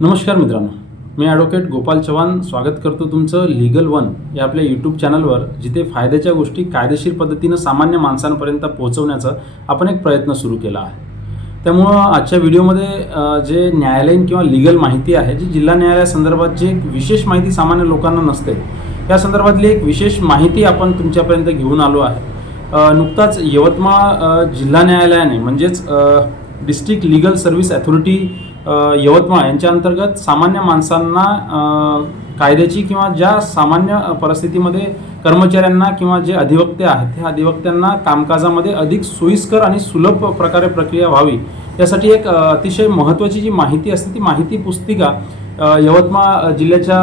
नमस्कार मित्रांनो मी ॲडव्होकेट गोपाल चव्हाण. स्वागत करतो तुमचं लिगल वन या आपल्या यूट्यूब चॅनलवर जिथे फायद्याच्या गोष्टी कायदेशीर पद्धतीनं सामान्य माणसांपर्यंत पोहोचवण्याचा आपण एक प्रयत्न सुरू केला आहे. त्यामुळं आजच्या व्हिडिओमध्ये जे न्यायालयीन किंवा लिगल माहिती आहे जी जिल्हा न्यायालयासंदर्भात जी एक विशेष माहिती सामान्य लोकांना नसते त्या संदर्भातली एक विशेष माहिती आपण तुमच्यापर्यंत घेऊन आलो आहे. नुकताच यवतमाळ जिल्हा न्यायालयाने म्हणजेच district legal service authority Yavatmal यांच्या अंतर्गत सामान्य माणसांना कायद्याची किंवा ज्या सामान्य परिस्थितीमध्ये कर्मचाऱ्यांना किंवा जे अधिवक्ते आहेत त्या अधिवक्त्यांना कामकाजामध्ये अधिक सोयीस्कर आणि सुलभ प्रकारे प्रक्रिया व्हावी यासाठी एक अतिशय महत्त्वाची जी माहिती असते ती माहिती पुस्तिका यवतमाळ जिल्ह्याच्या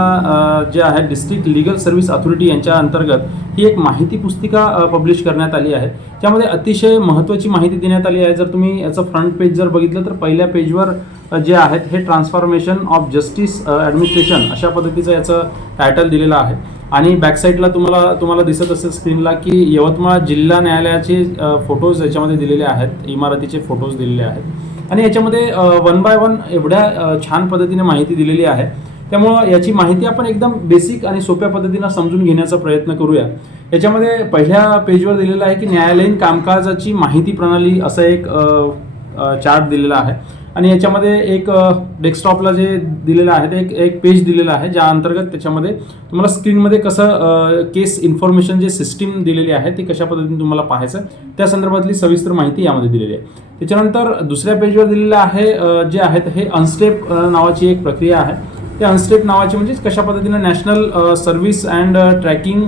ज्या जे आहे डिस्ट्रिक्ट लिगल सर्व्हिस अथॉरिटी यांच्या अंतर्गत ही एक माहिती पुस्तिका पब्लिश करण्यात आली आहे. त्यामध्ये अतिशय महत्त्वाची माहिती देण्यात आली आहे. जर तुम्ही याचं फ्रंट पेज जर बघितलं तर पहिल्या पेजवर जे आहेत हे ट्रान्सफॉर्मेशन ऑफ जस्टिस ॲडमिनिस्ट्रेशन अशा पद्धतीचं याचं टायटल दिलेलं आहे. आणि बॅकसाईडला तुम्हाला तुम्हाला दिसत असेल स्क्रीनला की यवतमाळ जिल्हा न्यायालयाचे फोटोज याच्यामध्ये दिलेले आहेत. इमारतीचे फोटोज दिलेले आहेत. आणि याच्यामध्ये वन बाय वन एवढ्या छान पद्धतीने माहिती दिलेली आहे. त्यामुळं याची माहिती आपण एकदम बेसिक आणि सोप्या पद्धतीनं समजून घेण्याचा प्रयत्न करूया. याच्यामध्ये पहिल्या पेजवर दिलेलं आहे की न्यायालयीन कामकाजाची माहिती प्रणाली असं एक चार्ट दिलेला आहे. आणि याच्यामध्ये एक डेस्कटॉपला जे दिलेलं आहे ते एक एक पेज दिलेलं आहे ज्या अंतर्गत त्याच्यामध्ये तुम्हाला स्क्रीनमध्ये कसं केस इन्फॉर्मेशन जे सिस्टीम दिलेली आहे ती कशा पद्धतीने तुम्हाला पाहायचं त्या संदर्भातली सविस्तर माहिती यामध्ये दिलेली आहे. त्याच्यानंतर दुसऱ्या पेजवर दिलेलं आहे जे आहेत हे अनस्टेप नावाची एक प्रक्रिया आहे. ते अनस्टेप नावाची म्हणजे कशा पद्धतीनं national service and tracking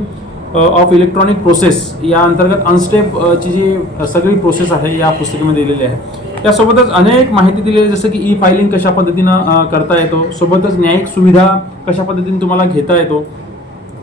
of electronic process या अंतर्गत अनस्टेपची जी सगळी प्रोसेस आहे या पुस्तकामध्ये दिलेली आहे. यासोबतच अनेक माहिती दिलेली आहे जसं की ई फायलिंग कशा पद्धतीनं करता येतो. सोबतच न्यायिक सुविधा कशा पद्धतीने तुम्हाला घेता येतो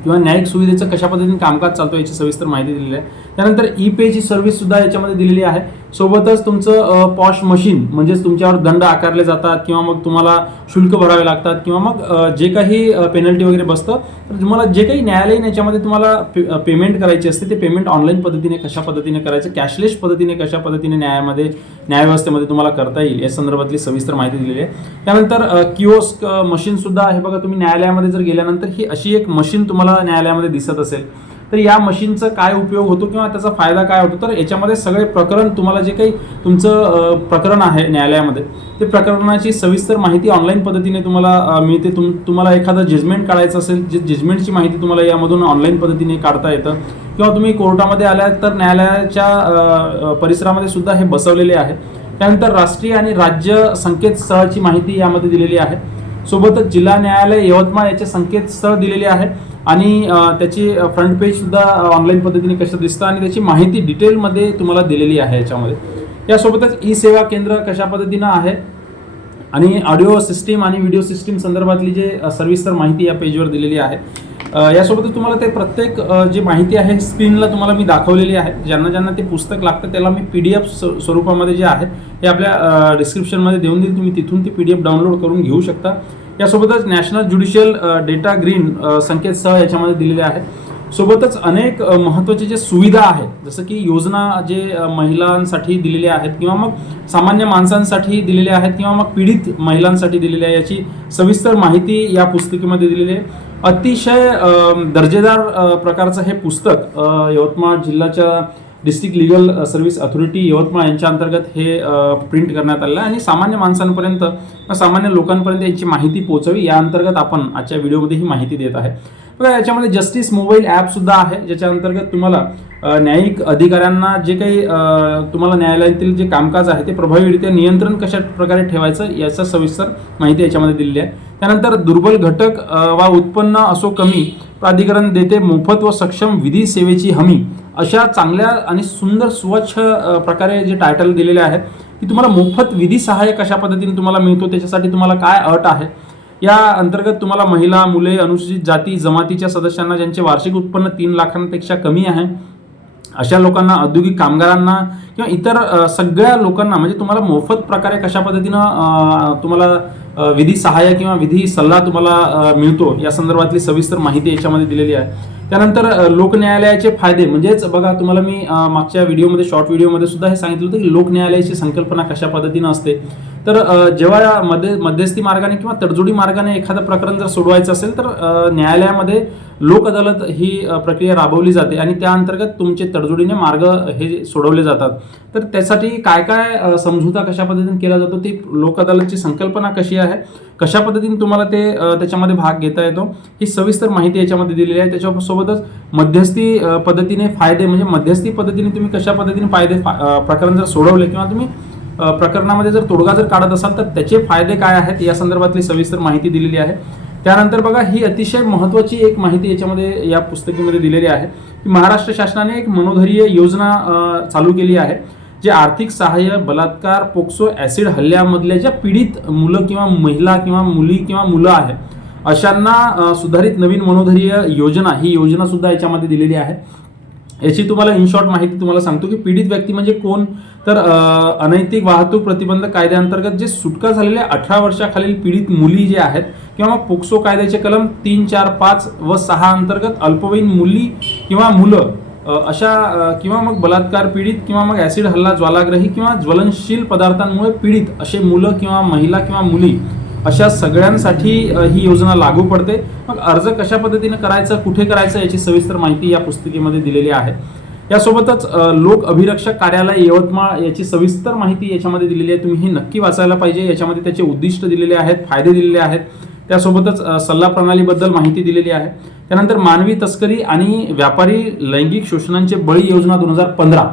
किंवा न्यायिक सुविधेचं कशा पद्धतीने कामकाज चालतो याची सविस्तर माहिती दिलेली आहे. त्यानंतर ई पेची सर्व्हिससुद्धा याच्यामध्ये दिलेली आहे. सोबतच तुमचं पॉश मशीन म्हणजेच तुमच्यावर दंड आकारले जातात किंवा मग तुम्हाला शुल्क भरावे लागतात किंवा मग जे काही पेनल्टी वगैरे बसतं तर तुम्हाला जे काही न्यायालयीन याच्यामध्ये तुम्हाला पे, पेमेंट करायची असते ते पेमेंट ऑनलाईन पद्धतीने कशा पद्धतीने करायचं कॅशलेस पद्धतीने कशा पद्धतीने न्यायामध्ये न्यायव्यवस्थेमध्ये तुम्हाला करता येईल या संदर्भातली सविस्तर माहिती दिलेली आहे. त्यानंतर किओस्क मशीन सुद्धा आहे बघा तुम्ही न्यायालयामध्ये जर गेल्यानंतर ही अशी एक मशीन तुम्हाला न्यायालयामध्ये दिसत असेल तर या मशीनचा काय उपयोग होतो किंवा त्याचा फायदा काय होतो? तर याच्यामध्ये सगळे प्रकरण तुम्हाला जे काही तुमचं प्रकरण आहे न्यायालयामध्ये ते प्रकरणाची सविस्तर माहिती ऑनलाईन पद्धतीने तुम्हाला मिळते. तुम तुम्हाला एखादं जजमेंट काढायचं असेल जे जजमेंटची माहिती तुम्हाला यामधून ऑनलाईन पद्धतीने काढता येतं. किंवा तुम्ही कोर्टामध्ये आल्यात तर न्यायालयाच्या परिसरामध्ये सुद्धा हे बसवलेले आहे. त्यानंतर राष्ट्रीय आणि राज्य संकेतस्थळाची माहिती यामध्ये दिलेली आहे. सोबतच जिल्हा न्यायालय यवतमाळ याचे संकेतस्थळ दिलेले आहे. आणि त्याची फ्रंट पेजसुद्धा ऑनलाईन पद्धतीने कसं दिसतं आणि त्याची माहिती डिटेलमध्ये तुम्हाला दिलेली आहे याच्यामध्ये. यासोबतच ई सेवा केंद्र कशा पद्धतीनं आहे आणि ऑडिओ सिस्टीम आणि व्हिडिओ सिस्टीम संदर्भातली जे सर्विस्तर माहिती या पेजवर दिलेली आहे. यासोबतच तुम्हाला ते प्रत्येक जी माहिती आहे स्क्रीनला तुम्हाला मी दाखवलेली आहे. ज्यांना ज्यांना ते पुस्तक लागतं त्याला मी पी डी एफ स्वरूपामध्ये जे आहे हे आपल्या डिस्क्रिप्शनमध्ये देऊन देईल. तुम्ही तिथून ती पी डी एफ डाउनलोड करून घेऊ शकता. यासोबतच नॅशनल ज्युडिशियल डेटा ग्रीन संकेतस्थळ याच्यामध्ये दिलेले आहे सोबतच अनेक महत्त्वाचे जे सुविधा आहेत जसं की योजना जे महिलांसाठी दिलेल्या आहेत किंवा मग सामान्य माणसांसाठी दिलेल्या आहेत किंवा मग पीडित महिलांसाठी दिलेल्या आहे याची सविस्तर माहिती या पुस्तिकेमध्ये दिलेली आहे. अतिशय दर्जेदार प्रकारचं हे पुस्तक यवतमाळ जिल्ह्याच्या district legal service authority Yavatmal यांच्या अंतर्गत हे प्रिंट करण्यात आलेलं आहे. आणि सामान्य माणसांपर्यंत सामान्य लोकांपर्यंत याची माहिती पोहोचावी या अंतर्गत आपण आजच्या व्हिडिओमध्ये ही माहिती देत आहे. बघा याच्यामध्ये जस्टिस मोबाईल ॲपसुद्धा आहे ज्याच्या अंतर्गत तुम्हाला न्यायिक अधिकाऱ्यांना जे काही तुम्हाला न्यायालयातील जे कामकाज आहे ते प्रभावीरित्या नियंत्रण कशा प्रकारे ठेवायचं याचा सविस्तर माहिती याच्यामध्ये दिलेली आहे. त्यानंतर दुर्बल घटक वा उत्पन्न असो कमी प्राधिकरण देते मोफत व सक्षम विधी सेवेची हमी. अशा चांगल्या आणि सुंदर स्वच्छ प्रकारे जे टायटल दिलेले आहेत की तुम्हाला मोफत विधी सहाय्य कशा पद्धतीने तुम्हाला मिळतो. त्याच्यासाठी तुम्हाला काय अट आहे? या अंतर्गत तुम्हाला महिला मुले अनुसूचित जाती जमातीच्या सदस्यांना ज्यांचे वार्षिक उत्पन्न तीन लाखांपेक्षा कमी आहे अशा लोकांना औद्योगिक कामगारांना किंवा इतर सगळ्या लोकांना म्हणजे तुम्हाला मोफत प्रकारे कशा पद्धतीनं तुम्हाला विधी सहाय्य किंवा विधी सल्ला तुम्हाला मिळतो या संदर्भातली सविस्तर माहिती याच्यामध्ये दिलेली आहे. त्यानंतर लोकन्यायालयाचे लोक न्यायालयाचे फायदे म्हणजेच बघा तुम्हाला मी मागच्या व्हिडिओमध्ये शॉर्ट व्हिडिओमध्ये सुद्धा हे सांगितलं होतं की लोक न्यायालयाची संकल्पना कशा पद्धतीनं असते. तर जेव्हा मध्ये मध्यस्थी मार्गाने किंवा तडजोडी मार्गाने एखादं प्रकरण जर सोडवायचं असेल तर न्यायालयामध्ये लोक अदालत ही प्रक्रिया राबवली जाते आणि त्या अंतर्गत तुमचे तडजोडीने मार्ग हे सोडवले जातात. तर त्यासाठी काय काय समझोता कशा पद्धतीने केला जातो? ती लोक अदालतची संकल्पना कशी आहे? कशा पद्धतीने तुम्हाला ते त्याच्यामध्ये भाग घेता येतो? ही सविस्तर माहिती याच्यामध्ये दिलेली आहे. त्याच्यासोबतच मध्यस्थी पद्धतीने फायदे म्हणजे मध्यस्थी पद्धतीने तुम्ही कशा पद्धतीने फायदे फा- प्रकरण जर सोडवले किंवा तुम्ही प्रकरणामध्ये जर तोडगा जर काढत असाल तर त्याचे फायदे काय आहेत? या संदर्भातली सविस्तर माहिती दिलेली आहे. त्यानंतर बघा ही अतिशय महत्त्वाची एक माहिती याच्यामध्ये या पुस्तकीमध्ये दिलेली आहे की महाराष्ट्र शासनाने एक मनोधैर्य योजना चालू केली आहे जे आर्थिक सहाय्य बलात्कार पोक्सो ॲसिड हल्ल्यामधल्या ज्या पीडित मुलं किंवा महिला किंवा मुली किंवा मुलं आहेत अशांना सुधारित नवीन मनोधैर्य योजना ही योजना सुद्धा याच्यामध्ये दिलेली आहे. याची तुम्हाला इन शॉर्ट माहिती तुम्हाला सांगतो की पीडित व्यक्ती म्हणजे कोण? तर अनैतिक वाहतूक प्रतिबंध कायद्याअंतर्गत जे सुटका झालेल्या अठरा वर्षाखालील पीडित मुली जे आहेत किंवा मग पोक्सो कायद्याचे कलम तीन चार पाच व सहा अंतर्गत अल्पवयीन मुली किंवा मुलं अशा किंवा मग बलात्कार पीडित किंवा मग ॲसिड हल्ला ज्वालाग्रही किंवा ज्वलनशील पदार्थांमुळे पीडित असे मुलं किंवा महिला किंवा मुली अशा सगळ्यांसाठी ही योजना लागू पडते. मग अर्ज कशा पद्धतीने करायचा कुठे करायचं याची सविस्तर माहिती या पुस्तिकेमध्ये दिलेली आहे. यासोबतच लोक अभिरक्षक कार्यालय यवतमाळ याची सविस्तर माहिती याच्यामध्ये दिलेली आहे. तुम्ही हे नक्की वाचायला पाहिजे. याच्यामध्ये त्याचे उद्दिष्ट दिलेले आहेत फायदे दिलेले आहेत. त्यासोबतच सल्ला प्रणालीबद्दल माहिती दिलेली आहे. त्यानंतर मानवी तस्करी आणि व्यापारी लैंगिक शोषणांचे बळी योजना दोन हजार पंधरा.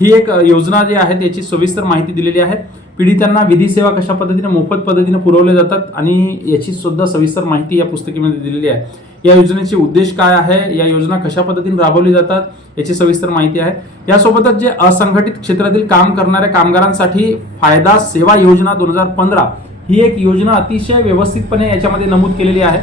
ही एक योजना जी आहे त्याची सविस्तर माहिती दिलेली आहे. पीडितांना विधी सेवा कशा पद्धतीने मोफत पद्धतीने पुरवल्या जातात आणि याची सुद्धा सविस्तर माहिती या पुस्तकामध्ये दिलेली आहे. या योजनेचे उद्देश काय आहे? या योजना कशा पद्धतीने राबवली जातात? याची सविस्तर माहिती आहे. यासोबतच जे असंघटित क्षेत्रातील काम करणाऱ्या कामगारांसाठी फायदा सेवा योजना दोन हजार पंधरा ही एक योजना अतिशय व्यवस्थितपणे याच्यामध्ये नमूद केलेली आहे.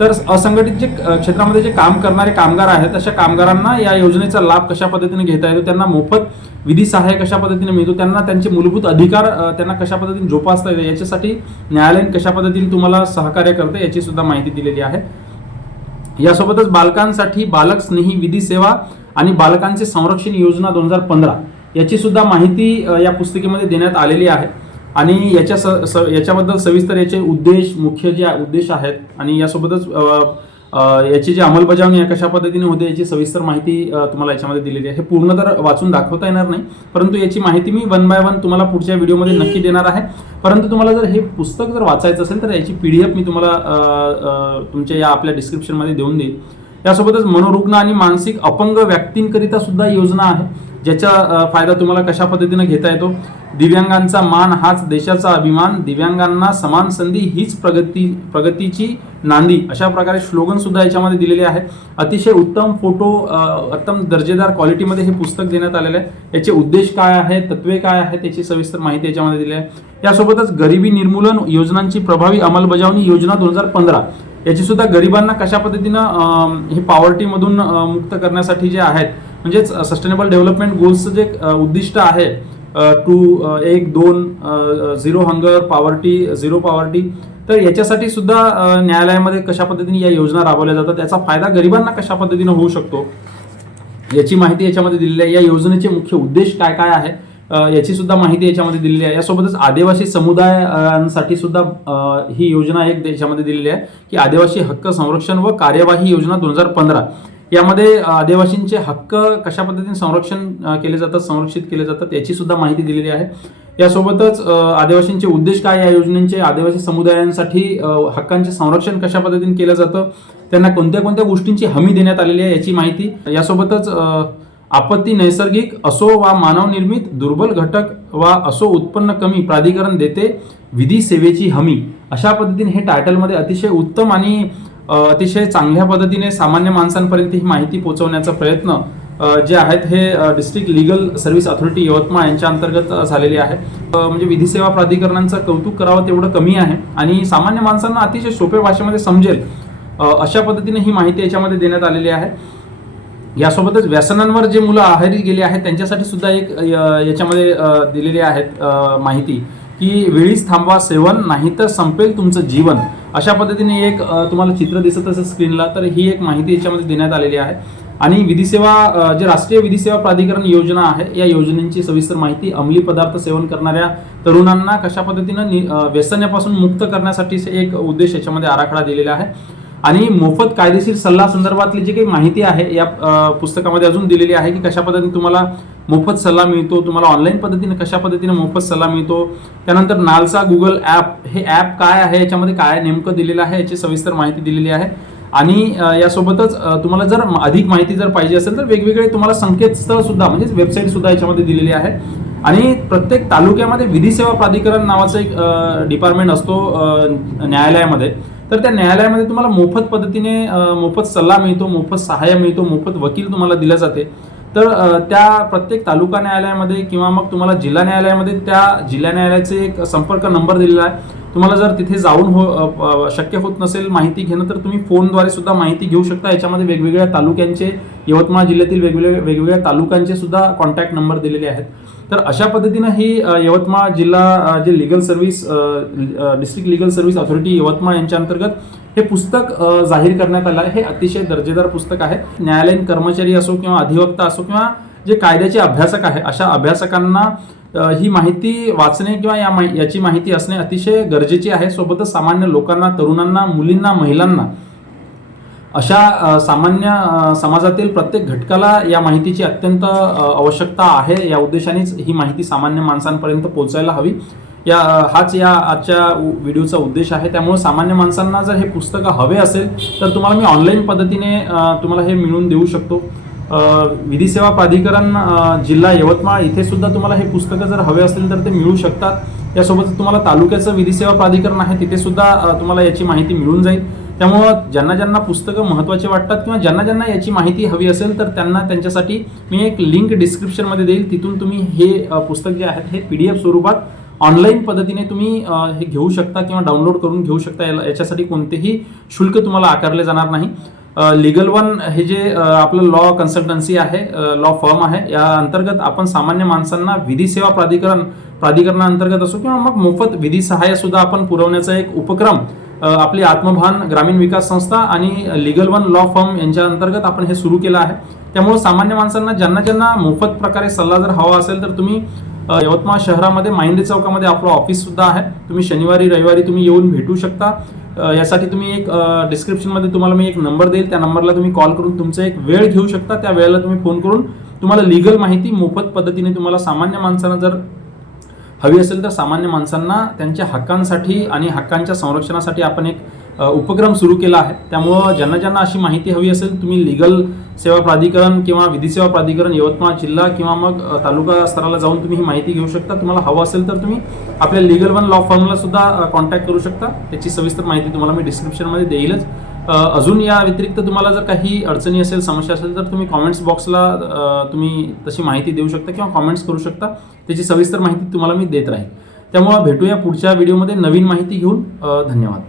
तर असंघटित जे क्षेत्रामध्ये जे काम करणारे कामगार आहेत अशा कामगारांना या योजनेचा लाभ कशा पद्धतीने घेता येतो? त्यांना मोफत विधी सहाय्य कशा पद्धतीने मिळतो? त्यांना त्यांचे मूलभूत अधिकार त्यांना कशा पद्धतीने जोपासता येते? याच्यासाठी न्यायालयीन कशा पद्धतीने तुम्हाला सहकार्य करते? याची सुद्धा माहिती दिलेली आहे. यासोबतच बालकांसाठी बालक स्नेही विधी सेवा आणि बालकांचे संरक्षण योजना दोन हजार पंधरा याची सुद्धा माहिती या पुस्तिकेमध्ये देण्यात आलेली आहे. आणि याच्या स स याच्याबद्दल सविस्तर याचे उद्देश मुख्य जे उद्देश आहेत आणि यासोबतच याची जी अंमलबजावणी आहे कशा पद्धतीने होते याची सविस्तर माहिती तुम्हाला याच्यामध्ये दिलेली आहे. हे पूर्ण तर वाचून दाखवता येणार नाही परंतु याची माहिती मी वन बाय वन तुम्हाला पुढच्या व्हिडिओमध्ये नक्की देणार आहे. परंतु तुम्हाला जर हे पुस्तक जर वाचायचं असेल तर याची पी डी एफ मी तुम्हाला तुमच्या या आपल्या डिस्क्रिप्शनमध्ये देऊन देईल. यासोबतच मनोरुग्ण आणि मानसिक अपंग व्यक्तींकरिता सुद्धा योजना आहे. ज्याचा फायदा तुम्हाला कशा पद्धतीनं घेता येतो? दिव्यांगांचा मान हाच देशाचा अभिमान दिव्यांगांना समान संधी हीच प्रगती प्रगतीची नांदी. अशा प्रकारे स्लोगन सुद्धा याच्यामध्ये दिलेले आहे. अतिशय उत्तम फोटो उत्तम दर्जेदार क्वालिटीमध्ये हे पुस्तक देण्यात आलेलं आहे. याचे उद्देश काय आहे? तत्वे काय आहेत? याची सविस्तर माहिती याच्यामध्ये दिली आहे. यासोबतच गरिबी निर्मूलन योजनांची प्रभावी अंमलबजावणी योजना दोन हजार पंधरा. याची सुद्धा गरिबांना कशा पद्धतीनं हे पॉवर्टीमधून मुक्त करण्यासाठी जे आहेत म्हणजेच सस्टेनेबल डेव्हलपमेंट गोल्सचं जे उद्दिष्ट आहे टू एक दोन zero hunger poverty zero poverty तर याच्यासाठी सुद्धा न्यायालयामध्ये कशा पद्धतीने या योजना राबवल्या जातात याचा फायदा गरिबांना कशा पद्धतीने होऊ शकतो याची माहिती याच्यामध्ये दिलेली आहे. या योजनेचे मुख्य उद्देश काय काय आहे याची सुद्धा माहिती याच्यामध्ये दिलेली आहे. यासोबतच आदिवासी समुदायांसाठी सुद्धा ही योजना एक याच्यामध्ये दिलेली आहे की आदिवासी हक्क संरक्षण व कार्यवाही योजना दोन हजार पंधरा. यामध्ये आदिवासींचे हक्क कशा पद्धतीने संरक्षण केले जातात संरक्षित केले जातात याची सुद्धा माहिती दिलेली आहे. यासोबतच आदिवासींचे उद्देश काय या योजनेचे आदिवासी समुदायांसाठी हक्कांचे संरक्षण कशा पद्धतीने केलं जातं? त्यांना कोणत्या कोणत्या गोष्टींची हमी देण्यात आलेली आहे याची माहिती. यासोबतच आपत्ती नैसर्गिक असो वा मानवनिर्मित दुर्बल घटक वा असो उत्पन्न कमी प्राधिकरण देते विधी सेवेची हमी. अशा पद्धतीने हे टायटलमध्ये अतिशय उत्तम आणि अतिशय चांगल्या पद्धतीने सामान्य माणसांपर्यंत ही माहिती पोहोचवण्याचा प्रयत्न जे आहेत हे district legal service authority Yavatmal यांच्या अंतर्गत झालेली झालेले आहे. म्हणजे विधी सेवा प्राधिकरणांचं कौतुक करावं तेवढं कमी आहे आणि सामान्य माणसांना अतिशय सोप्या भाषेमध्ये समजेल अशा पद्धतीने ही माहिती याच्यामध्ये देण्यात आलेली आहे. यासोबतच व्यसनांवर जे मुलं आहारी गेले आहेत त्यांच्यासाठी सुद्धा एक याच्यामध्ये दिलेली आहेत माहिती की वेळीच थांबवा सेवन नाही तर संपेल तुमचं जीवन. अशा पद्धतीने एक तुम्हाला चित्र दिसत असेल स्क्रीनला तर ही एक माहिती याच्यामध्ये देण्यात आलेली आहे. आणि विधीसेवा जे राष्ट्रीय विधीसेवा प्राधिकरण योजना आहे या योजनेची सविस्तर माहिती अंमली पदार्थ सेवन करणाऱ्या तरुणांना कशा पद्धतीनं नि- व्यसनापासून मुक्त करण्यासाठी एक उद्देश याच्यामध्ये आराखडा दिलेला आहे. आणि मोफत कायदेशीर सल्ला संदर्भातली जी काही माहिती आहे या पुस्तकामध्ये अजून दिलेली आहे की कशा पद्धतीने तुम्हाला मोफत सल्ला मिळतो तुम्हाला ऑनलाईन पद्धतीने कशा पद्धतीने मोफत सल्ला मिळतो त्यानंतर नालसा गुगल ॲप हे ॲप काय आहे याच्यामध्ये काय नेमकं दिलेलं आहे याची सविस्तर माहिती दिलेली आहे. आणि यासोबतच तुम्हाला जर अधिक माहिती जर पाहिजे असेल तर वेगवेगळे तुम्हाला संकेतस्थळ सुद्धा म्हणजेच वेबसाईट सुद्धा याच्यामध्ये दिलेली आहे. आणि प्रत्येक तालुक्यामध्ये विधी सेवा प्राधिकरण नावाचं एक डिपार्टमेंट असतो न्यायालयामध्ये. तर त्या न्यायालयामध्ये तुम्हाला मोफत पद्धतीने मोफत सल्ला मिळतो मोफत सहाय्य मिळतो मोफत वकील तुम्हाला दिला जाते. तर त्या प्रत्येक तालुका न्यायालयामध्ये किंवा मग तुम्हाला जिल्हा न्यायालयामध्ये त्या जिल्हा न्यायालयाचे एक संपर्क नंबर दिलेला आहे. तुम्हाला जर तिथे जाऊन हो शक्य होत नसेल माहिती घेणं तर तुम्ही फोनद्वारे सुद्धा माहिती घेऊ शकता. याच्यामध्ये वेगवेगळ्या तालुक्यांचे यवतमाळ जिल्ह्यातील वेगवेगळ्या वेगवेगळ्या तालुक्यांचे सुद्धा कॉन्टॅक्ट नंबर दिलेले आहेत. तर अशा पद्धतीनं ही यवतमाळ जिल्हा जे legal service district legal service authority Yavatmal यांच्या अंतर्गत हे पुस्तक जाहीर करण्यात आलं आहे. हे अतिशय दर्जेदार पुस्तक आहे. न्यायालयीन कर्मचारी असो किंवा अधिवक्ता असो किंवा जे कायद्याचे अभ्यासक आहे अशा अभ्यासकांना ही माहिती वाचणे किंवा या याची माहिती असणे अतिशय गरजेची आहे. सोबतच सामान्य लोकांना तरुणांना मुलींना महिलांना अशा सामान्य समाजातील प्रत्येक घटकाला या माहितीची अत्यंत आवश्यकता आहे. या उद्देशानेच ही माहिती सामान्य माणसांपर्यंत पोहोचायला हवी. या हाच या आजच्या व्हिडिओचा उद्देश आहे. त्यामुळे सामान्य माणसांना जर हे पुस्तकं हवे असेल तर तुम्हाला मी ऑनलाईन पद्धतीने तुम्हाला हे मिळवून देऊ शकतो. विधी सेवा प्राधिकरण जिल्हा यवतमाळ इथे सुद्धा तुम्हाला हे पुस्तकं जर हवे असेल तर ते मिळू शकतात. यासोबत तुम्हाला तालुक्याचं विधी सेवा प्राधिकरण आहे तिथे सुद्धा तुम्हाला याची माहिती मिळून जाईल. त्यामुळं ज्यांना ज्यांना पुस्तकं महत्त्वाचे वाटतात किंवा ज्यांना ज्यांना याची माहिती हवी असेल तर त्यांना त्यांच्यासाठी मी एक लिंक डिस्क्रिप्शनमध्ये देईल. तिथून तुम्ही हे पुस्तक जे आहेत हे पी डी एफ स्वरूपात ऑनलाईन पद्धतीने तुम्ही हे घेऊ शकता किंवा डाउनलोड करून घेऊ शकता. याला याच्यासाठी कोणतेही शुल्क तुम्हाला आकारले जाणार नाही. लिगल वन हे जे आपलं लॉ कन्सल्टन्सी आहे लॉ फर्म आहे या अंतर्गत आपण सामान्य माणसांना विधी सेवा प्राधिकरण प्राधिकरणाअंतर्गत असो किंवा मग मोफत विधी सहाय्य सुद्धा आपण पुरवण्याचा एक उपक्रम आपली आत्मभान ग्रामीण विकास संस्था आणि लिगल वन लॉ फर्म यांच्या अंतर्गत आपण हे सुरू केलं आहे. त्यामुळे सामान्य माणसांना ज्यांना ज्यांना मोफत प्रकारे सल्ला जर हवा असेल तर तुम्ही यवतमाळ शहरामध्ये माहिंदे चौकामध्ये आपलं ऑफिस सुद्धा आहे. तुम्ही शनिवारी रविवारी तुम्ही येऊन भेटू शकता. यासाठी तुम्ही एक डिस्क्रिप्शनमध्ये तुम्हाला मी एक नंबर देईल. त्या नंबरला तुम्ही कॉल करून तुमचा एक वेळ घेऊ शकता. त्या वेळेला तुम्ही फोन करून तुम्हाला लिगल माहिती मोफत पद्धतीने तुम्हाला सामान्य माणसांना जर हवी असेल तर सामान्य माणसांना त्यांच्या हक्कांसाठी आणि हक्कांच्या संरक्षणासाठी आपण एक उपक्रम सुरू केला आहे. त्यामुळं ज्यांना ज्यांना अशी माहिती हवी असेल तुम्ही लिगल सेवा प्राधिकरण किंवा विधी सेवा प्राधिकरण यवतमाळ जिल्हा किंवा मग तालुका स्तराला जाऊन तुम्ही ही माहिती घेऊ शकता. तुम्हाला हवं असेल तर तुम्ही आपल्या लिगल वन लॉ फॉर्मला सुद्धा कॉन्टॅक्ट करू शकता. त्याची सविस्तर माहिती तुम्हाला मी डिस्क्रिप्शनमध्ये देईलच. अजून या व्यतिरिक्त तुम्हाला जर काही अडचणी असेल समस्या असेल तर तुम्ही कॉमेंट्स बॉक्सला तुम्ही तशी माहिती देऊ शकता किंवा कॉमेंट्स करू शकता. त्याची सविस्तर माहिती तुम्हाला मी देत राहील. त्यामुळं भेटूया पुढच्या व्हिडिओमध्ये नवीन माहिती घेऊन धन्यवाद.